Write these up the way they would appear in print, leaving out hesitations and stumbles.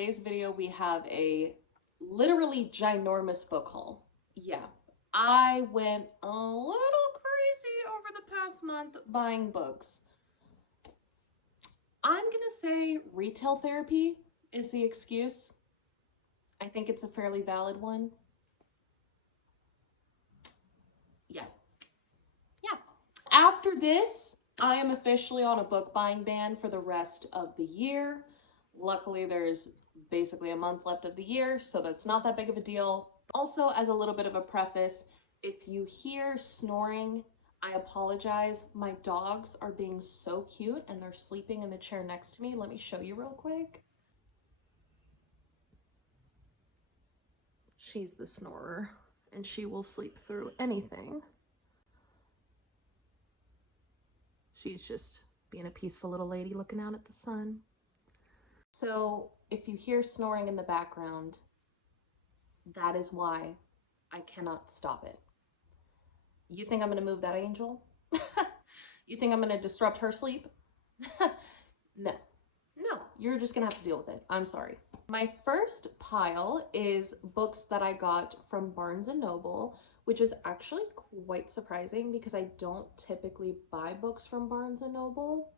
today's video we have a literally ginormous book haul. Yeah, I went a little crazy over the past month buying books. I'm gonna say retail therapy is the excuse. I think it's a fairly valid one. Yeah. After this, I am officially on a book buying ban for the rest of the year. Luckily, there's basically a month left of the year, so that's not that big of a deal. Also, as a little bit of a preface, if you hear snoring, I apologize. My dogs are being so cute and they're sleeping in the chair next to me. Let me show you real quick. She's the snorer and she will sleep through anything. She's just being a peaceful little lady looking out at the sun. So if you hear snoring in the background, that is why I cannot stop it. You think I'm gonna move that angel? You think I'm gonna disrupt her sleep? No, you're just gonna have to deal with it. I'm sorry. My first pile is books that I got from Barnes & Noble, which is actually quite surprising because I don't typically buy books from Barnes & Noble,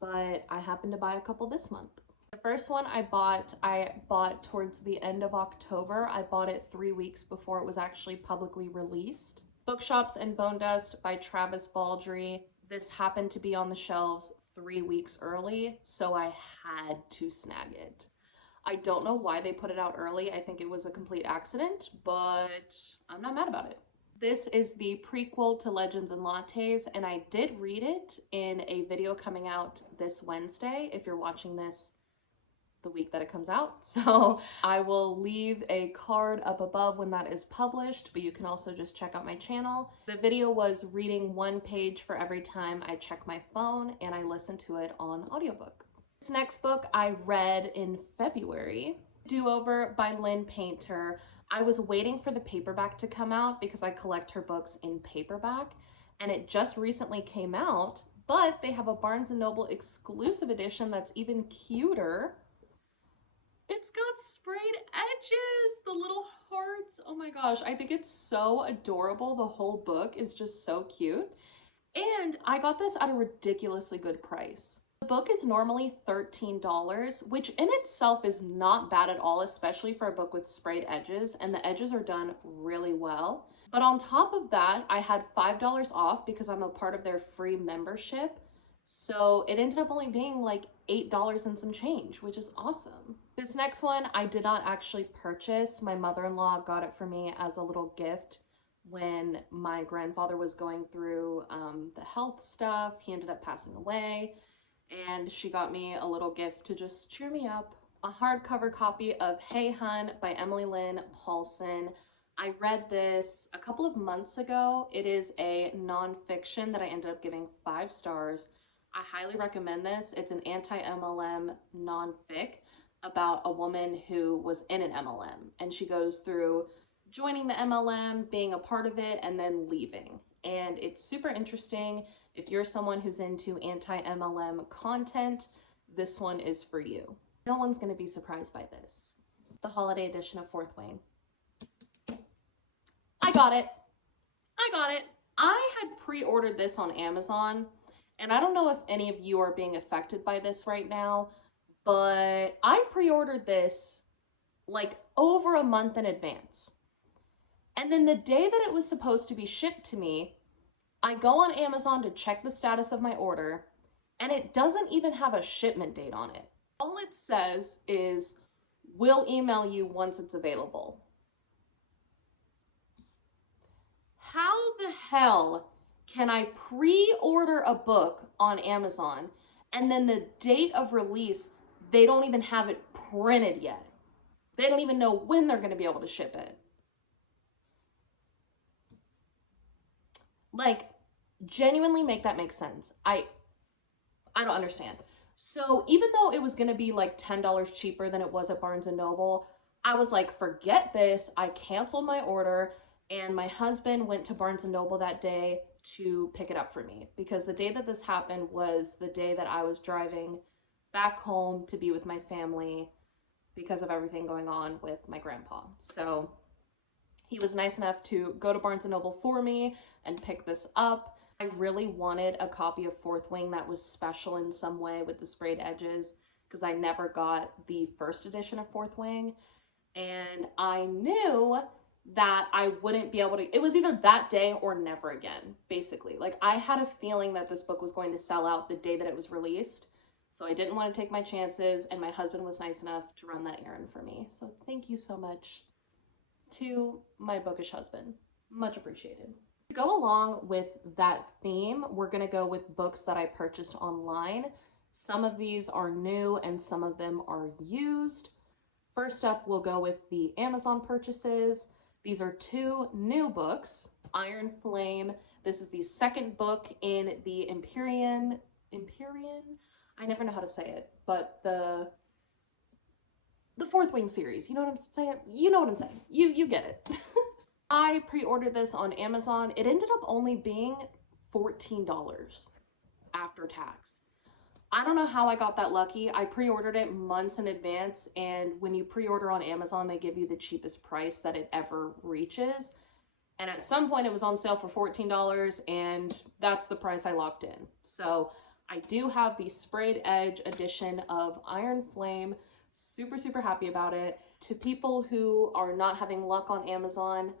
but I happened to buy a couple this month. The first one I bought towards the end of October. I bought it 3 weeks before it was actually publicly released. Bookshops and Bone Dust by Travis Baldree. This happened to be on the shelves 3 weeks early, so I had to snag it. I don't know why they put it out early. I think it was a complete accident, but I'm not mad about it. This is the prequel to Legends and Lattes, and I did read it in a video coming out this Wednesday, if you're watching this the week that it comes out. So I will leave a card up above when that is published, but you can also just check out my channel. The video was reading 1 page for every time I check my phone, and I listened to it on audiobook. This next book I read in February, Do-Over by Lynn Painter. I was waiting for the paperback to come out because I collect her books in paperback, and it just recently came out, but they have a Barnes & Noble exclusive edition that's even cuter. It's got sprayed edges, the little hearts. Oh my gosh, I think it's so adorable. The whole book is just so cute. And I got this at a ridiculously good price. The book is normally $13, which in itself is not bad at all, especially for a book with sprayed edges, and the edges are done really well. But on top of that, I had $5 off because I'm a part of their free membership. So it ended up only being like $8 and some change, which is awesome. This next one I did not actually purchase. My mother-in-law got it for me as a little gift when my grandfather was going through the health stuff. He ended up passing away, and she got me a little gift to just cheer me up. A hardcover copy of Hey Hun by Emily Lynn Paulson. I read this a couple of months ago. It is a nonfiction that I ended up giving 5 stars. I highly recommend this. It's an anti-MLM nonfic about a woman who was in an MLM, and she goes through joining the MLM, being a part of it, and then leaving. And it's super interesting. If you're someone who's into anti-MLM content, this one is for you. No one's gonna be surprised by this. The holiday edition of Fourth Wing. I got it. I had pre-ordered this on Amazon, and I don't know if any of you are being affected by this right now, but I pre-ordered this like over a month in advance. And then the day that it was supposed to be shipped to me, I go on Amazon to check the status of my order, and it doesn't even have a shipment date on it. All it says is, "We'll email you once it's available." How the hell can I pre-order a book on Amazon and then the date of release, they don't even have it printed yet? They don't even know when they're going to be able to ship it. Like, genuinely make that make sense. I don't understand. So even though it was going to be like $10 cheaper than it was at Barnes & Noble, I was like, forget this. I canceled my order, and my husband went to Barnes & Noble that day to pick it up for me, because the day that this happened was the day that I was driving back home to be with my family because of everything going on with my grandpa. So he was nice enough to go to Barnes & Noble for me and pick this up. I really wanted a copy of Fourth Wing that was special in some way with the sprayed edges, because I never got the first edition of Fourth Wing, and I knew that I wouldn't be able to, it was either that day or never again, basically. Like, I had a feeling that this book was going to sell out the day that it was released, so I didn't want to take my chances, and my husband was nice enough to run that errand for me. So thank you so much to my bookish husband. Much appreciated. To go along with that theme, we're going to go with books that I purchased online. Some of these are new and some of them are used. First up, we'll go with the Amazon purchases. These are two new books, Iron Flame. This is the second book in the Empyrean, I never know how to say it, but the Fourth Wing series. You know what I'm saying? You know what I'm saying. You get it. I pre-ordered this on Amazon. It ended up only being $14 after tax. I don't know how I got that lucky. I pre-ordered it months in advance, and when you pre-order on Amazon, they give you the cheapest price that it ever reaches. And at some point it was on sale for $14, and that's the price I locked in. So I do have the sprayed edge edition of Iron Flame. Super, super happy about it. To people who are not having luck on Amazon,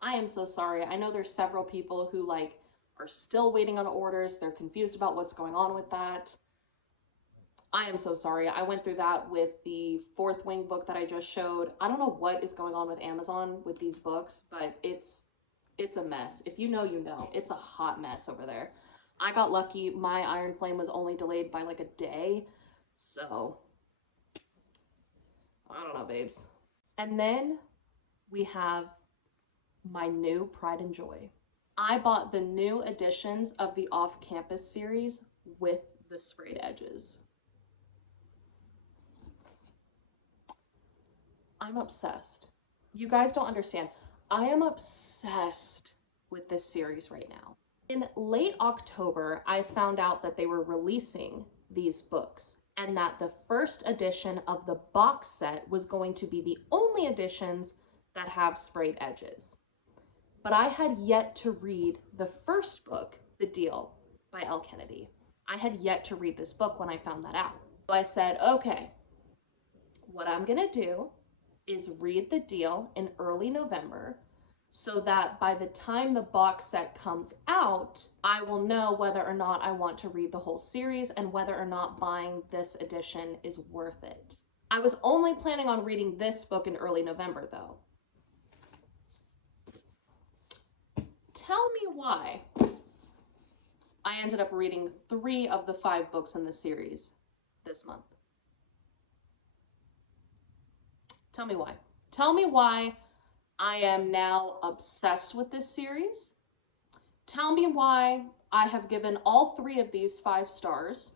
I am so sorry. I know there's several people who are still waiting on orders. They're confused about what's going on with that. I am so sorry. I went through that with the Fourth Wing book that I just showed. I don't know what is going on with Amazon with these books, but it's a mess. If you know, you know. It's a hot mess over there. I got lucky. My Iron Flame was only delayed by like a day. So, I don't know, babes. And then we have my new Pride and Joy. I bought the new editions of the Off Campus series with the sprayed edges. I'm obsessed. You guys don't understand. I am obsessed with this series right now. In late October, I found out that they were releasing these books and that the first edition of the box set was going to be the only editions that have sprayed edges. But I had yet to read the first book, The Deal by Elle Kennedy. I had yet to read this book when I found that out. So I said, okay, what I'm gonna do is read The Deal in early November so that by the time the box set comes out, I will know whether or not I want to read the whole series and whether or not buying this edition is worth it. I was only planning on reading this book in early November though. Tell me why I ended up reading 3 of the 5 books in the series this month. Tell me why. Tell me why I am now obsessed with this series. Tell me why I have given all 3 of these 5 stars.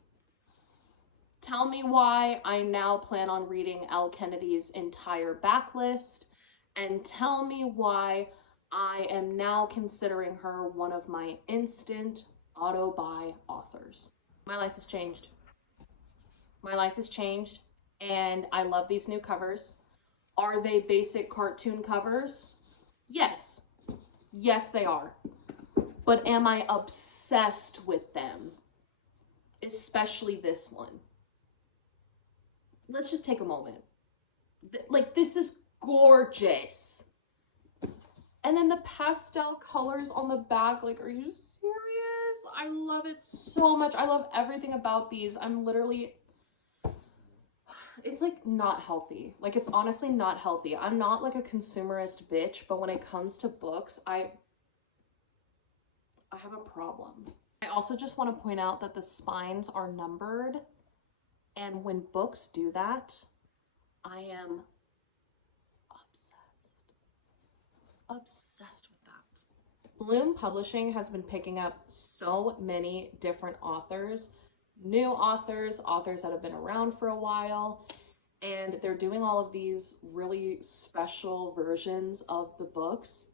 Tell me why I now plan on reading Elle Kennedy's entire backlist. And tell me why I am now considering her one of my instant auto-buy authors. My life has changed. My life has changed, and I love these new covers. Are they basic cartoon covers? Yes. Yes, they are. But am I obsessed with them? Especially this one. Let's just take a moment. This is gorgeous. And then the pastel colors on the back, are you serious? I love it so much. I love everything about these. I'm literally... It's not healthy. It's honestly not healthy. I'm not a consumerist bitch, but when it comes to books, I have a problem. I also just want to point out that the spines are numbered, and when books do that, I am obsessed with that. Bloom Publishing has been picking up so many different authors, new authors, authors that have been around for a while, and they're doing all of these really special versions of the books.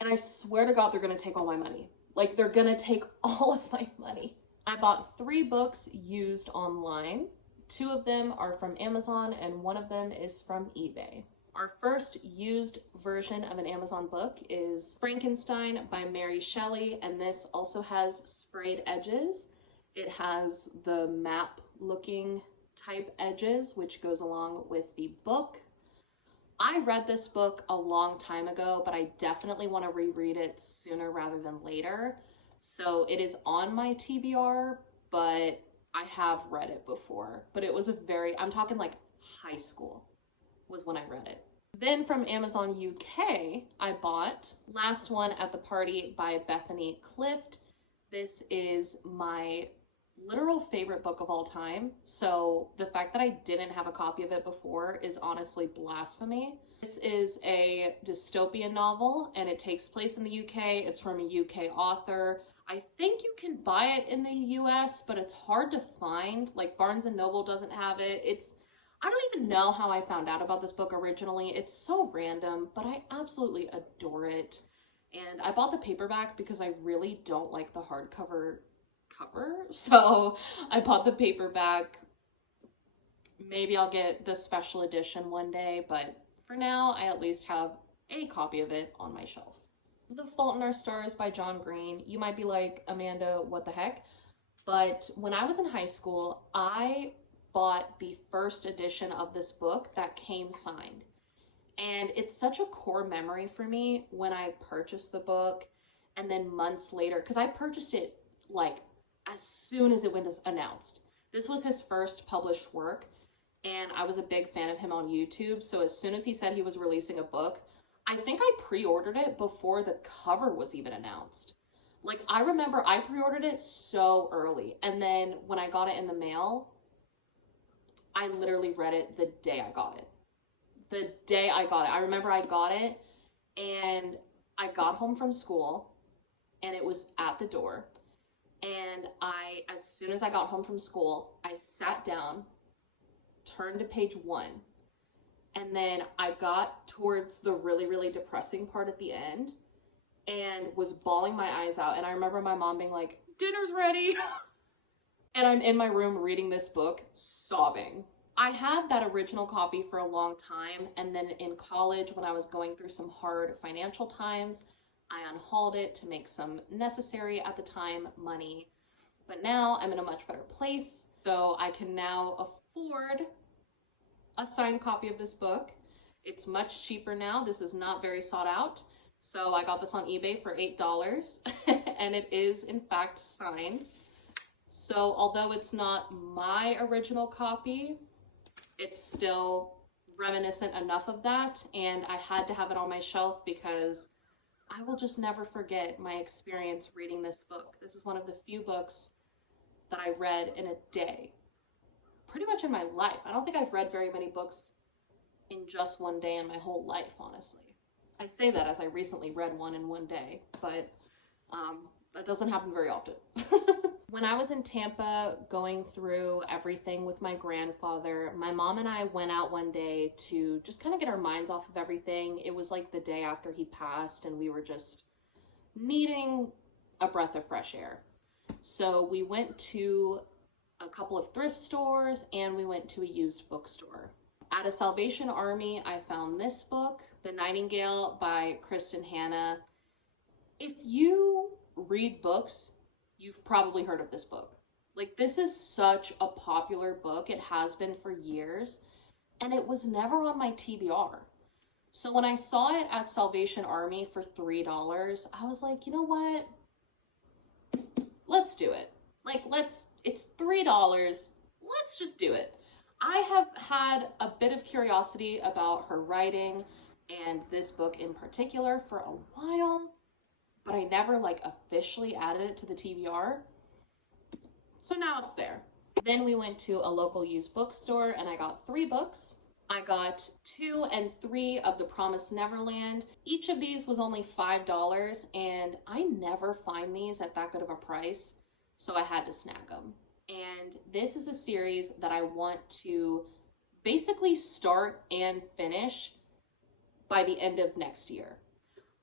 And I swear to God, they're gonna take all my money. They're gonna take all of my money. I bought 3 books used online, 2 of them are from Amazon and 1 of them is from eBay. Our first used version of an Amazon book is Frankenstein by Mary Shelley, and this also has sprayed edges. It has the map looking type edges, which goes along with the book. I read this book a long time ago, but I definitely want to reread it sooner rather than later. So it is on my TBR, but I have read it before. But it was I'm talking like high school was when I read it. Then from Amazon UK, I bought Last One at the Party by Bethany Clift. This is my literal favorite book of all time. So the fact that I didn't have a copy of it before is honestly blasphemy. This is a dystopian novel and it takes place in the UK. It's from a UK author. I think you can buy it in the US, but it's hard to find. Like Barnes & Noble doesn't have it. I don't even know how I found out about this book originally. It's so random, but I absolutely adore it. And I bought the paperback because I really don't like the hardcover cover. So I bought the paperback. Maybe I'll get the special edition one day, but for now, I at least have a copy of it on my shelf. The Fault in Our Stars by John Green. You might be like, Amanda, what the heck? But when I was in high school, I bought the first edition of this book that came signed. And it's such a core memory for me when I purchased the book and then months later, because I purchased it like as soon as it went announced. This was his first published work and I was a big fan of him on YouTube. So as soon as he said he was releasing a book, I think I pre-ordered it before the cover was even announced. Like I remember I pre-ordered it so early, and then when I got it in the mail, I literally read it the day I got it. The day I got it. I remember I got it and I got home from school and it was at the door. And as soon as I got home from school, I sat down, turned to page 1, and then I got towards the really, really depressing part at the end and was bawling my eyes out. And I remember my mom being like, dinner's ready. And I'm in my room reading this book, sobbing. I had that original copy for a long time, and then in college, when I was going through some hard financial times, I unhauled it to make some necessary at the time money. But now I'm in a much better place, so I can now afford a signed copy of this book. It's much cheaper now. This is not very sought out. So I got this on eBay for $8 and it is in fact signed. So although it's not my original copy, it's still reminiscent enough of that, and I had to have it on my shelf because I will just never forget my experience reading this book. This is one of the few books that I read in a day, pretty much in my life. I don't think I've read very many books in just one day in my whole life, honestly. I say that as I recently read one in one day, but that doesn't happen very often. When I was in Tampa going through everything with my grandfather, my mom and I went out one day to just kind of get our minds off of everything. It was like the day after he passed and we were just needing a breath of fresh air. So we went to a couple of thrift stores and we went to a used bookstore. At a Salvation Army, I found this book, The Nightingale by Kristen Hanna. If you read books, you've probably heard of this book. Like, this is such a popular book. It has been for years, and it was never on my TBR. So when I saw it at Salvation Army for $3, I was like, you know what? Let's do it. Like, it's $3. Let's just do it. I have had a bit of curiosity about her writing and this book in particular for a while, but I never like officially added it to the TBR. So now it's there. Then we went to a local used bookstore and I got 3 books. I got 2 and 3 of The Promised Neverland. Each of these was only $5 and I never find these at that good of a price, so I had to snag them. And this is a series that I want to basically start and finish by the end of next year.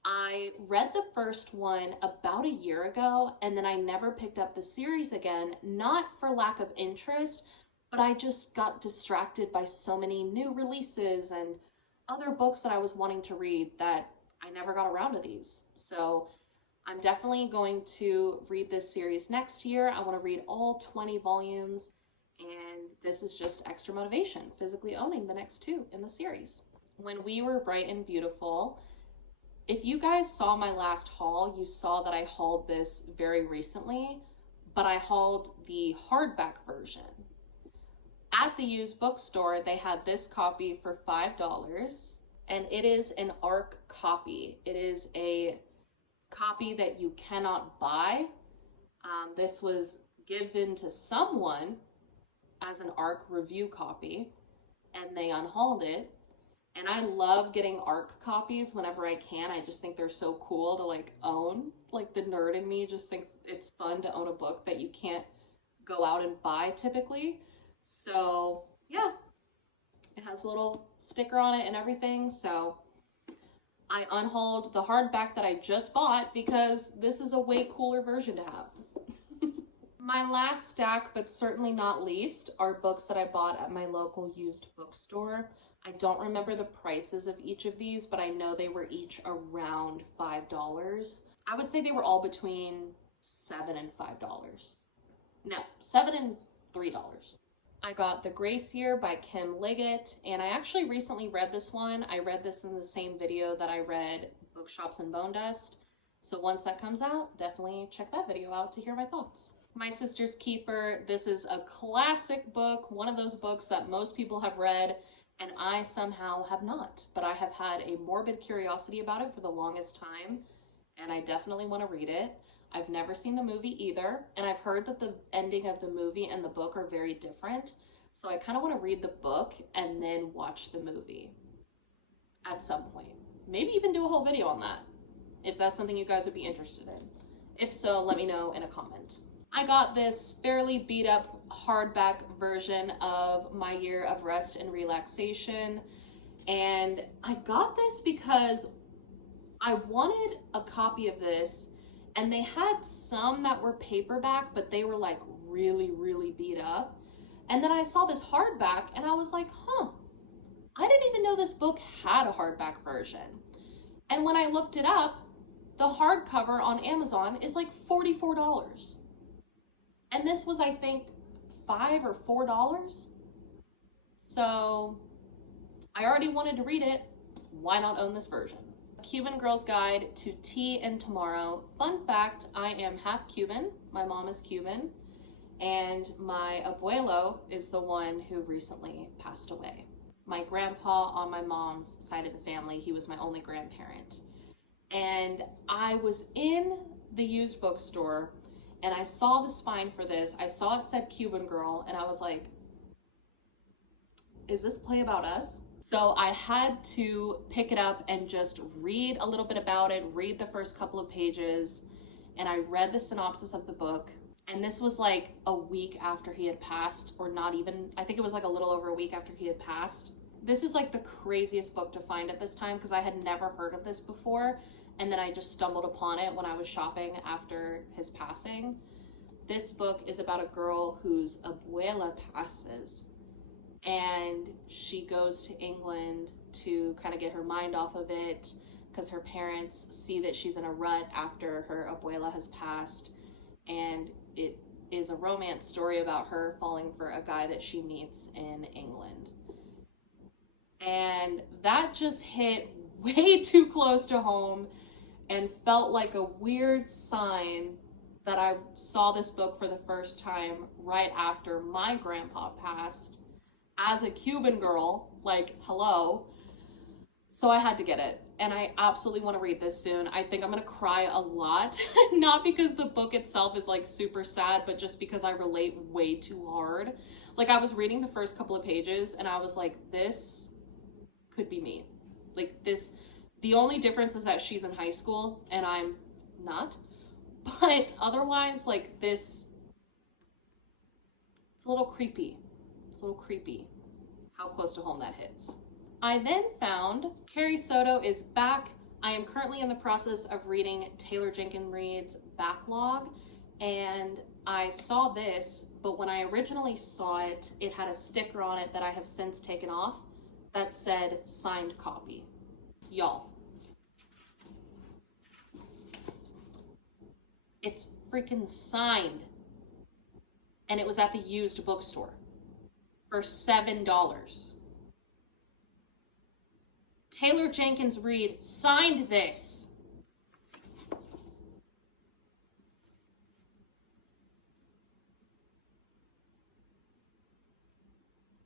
I read the first one about a year ago and then I never picked up the series again, not for lack of interest, but I just got distracted by so many new releases and other books that I was wanting to read that I never got around to these. So I'm definitely going to read this series next year. I want to read all 20 volumes, and this is just extra motivation, physically owning the next 2 in the series. When We Were Bright and Beautiful, if you guys saw my last haul, you saw that I hauled this very recently, but I hauled the hardback version. At the used bookstore, they had this copy for $5, and it is an ARC copy. It is a copy that you cannot buy. This was given to someone as an ARC review copy, and they unhauled it. And I love getting ARC copies whenever I can. I just think they're so cool to like own. Like the nerd in me just thinks it's fun to own a book that you can't go out and buy typically. So yeah, it has a little sticker on it and everything. So I unhauled the hardback that I just bought because this is a way cooler version to have. My last stack, but certainly not least, are books that I bought at my local used bookstore. I don't remember the prices of each of these, but I know they were each around $5. I would say they were all between $7 and $5. No, $7 and $3. I got The Grace Year by Kim Liggett, and I actually recently read this one. I read this in the same video that I read Bookshops and Bone Dust. So once that comes out, definitely check that video out to hear my thoughts. My Sister's Keeper. This is a classic book, one of those books that most people have read, and I somehow have not. But I have had a morbid curiosity about it for the longest time, and I definitely want to read it. I've never seen the movie either, and I've heard that the ending of the movie and the book are very different, so I kind of want to read the book and then watch the movie at some point. Maybe even do a whole video on that, if that's something you guys would be interested in. If so, let me know in a comment. I got this fairly beat up hardback version of My Year of Rest and Relaxation, and I got this because I wanted a copy of this, and they had some that were paperback, but they were like really, really beat up. And then I saw this hardback and I was like, huh, I didn't even know this book had a hardback version. And when I looked it up, the hardcover on Amazon is like $44. And this was, I think, $5 or $4. So I already wanted to read it. Why not own this version? Cuban Girl's Guide to Tea and Tomorrow. Fun fact, I am half Cuban. My mom is Cuban, and my abuelo is the one who recently passed away. My grandpa on my mom's side of the family, he was my only grandparent. And I was in the used bookstore and I saw the spine for this. I saw it said Cuban Girl, and I was like, is this play about us? So I had to pick it up and just read a little bit about it, read the first couple of pages, and I read the synopsis of the book. And this was like a week after he had passed, or not even, I think it was like a little over a week after he had passed. This is like the craziest book to find at this time because I had never heard of this before. And then I just stumbled upon it when I was shopping after his passing. This book is about a girl whose abuela passes, and she goes to England to kind of get her mind off of it because her parents see that she's in a rut after her abuela has passed, and it is a romance story about her falling for a guy that she meets in England. And that just hit way too close to home and felt like a weird sign that I saw this book for the first time right after my grandpa passed as a Cuban girl, like, hello. So I had to get it, and I absolutely want to read this soon. I think I'm gonna cry a lot, not because the book itself is like super sad, but just because I relate way too hard. Like, I was reading the first couple of pages and I was like, this could be me. Like, this, the only difference is that she's in high school and I'm not, but otherwise, like, this, it's a little creepy. It's a little creepy how close to home that hits. I then found Carrie Soto is back. I am currently in the process of reading Taylor Jenkins Reid's backlog, and I saw this, but when I originally saw it, it had a sticker on it that I have since taken off that said signed copy. Y'all, it's freaking signed. And it was at the used bookstore for $7. Taylor Jenkins Reid signed this.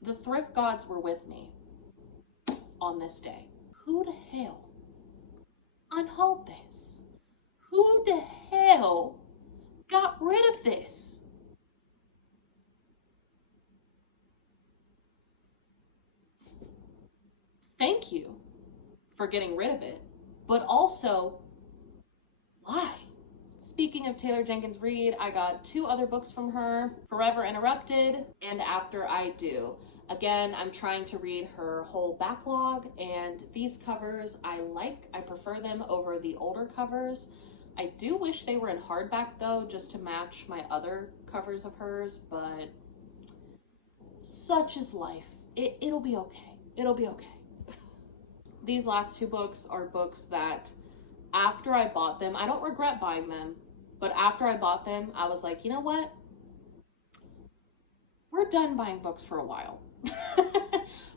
The thrift gods were with me on this day. Who the hell unhauled this? Who the hell got rid of this? Thank you for getting rid of it, but also, why? Speaking of Taylor Jenkins Reid, I got 2 other books from her, Forever Interrupted and After I Do. Again, I'm trying to read her whole backlog, and these covers I like. I prefer them over the older covers. I do wish they were in hardback though, just to match my other covers of hers, but such is life. It'll be okay. It'll be okay. These last 2 books are books that after I bought them, I don't regret buying them, but after I bought them, I was like, you know what? We're done buying books for a while.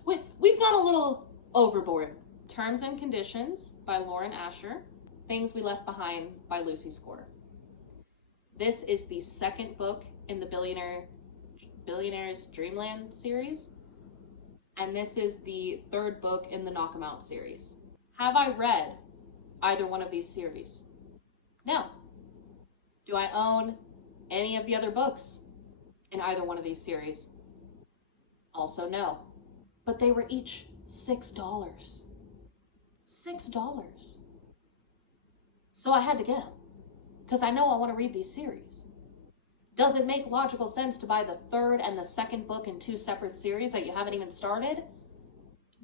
We've gone a little overboard. Terms and Conditions by Lauren Asher. Things We Left Behind by Lucy Score. This is the 2nd book in the Billionaire's Dreamland series. And this is the 3rd book in the Knock 'Em Out series. Have I read either one of these series? No. Do I own any of the other books in either one of these series? Also no. But they were each $6. $6. So I had to get them, because I know I want to read these series. Does it make logical sense to buy the 3rd and the 2nd book in 2 separate series that you haven't even started?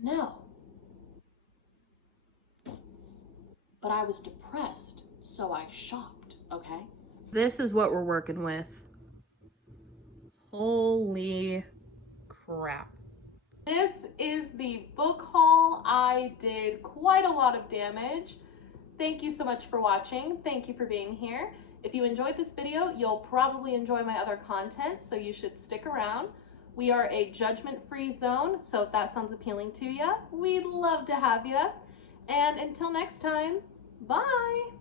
No. But I was depressed, so I shopped, okay? This is what we're working with. Holy crap. This is the book haul. I did quite a lot of damage. Thank you so much for watching. Thank you for being here. If you enjoyed this video, you'll probably enjoy my other content, so you should stick around. We are a judgment-free zone, so if that sounds appealing to you, we'd love to have you. And until next time, bye!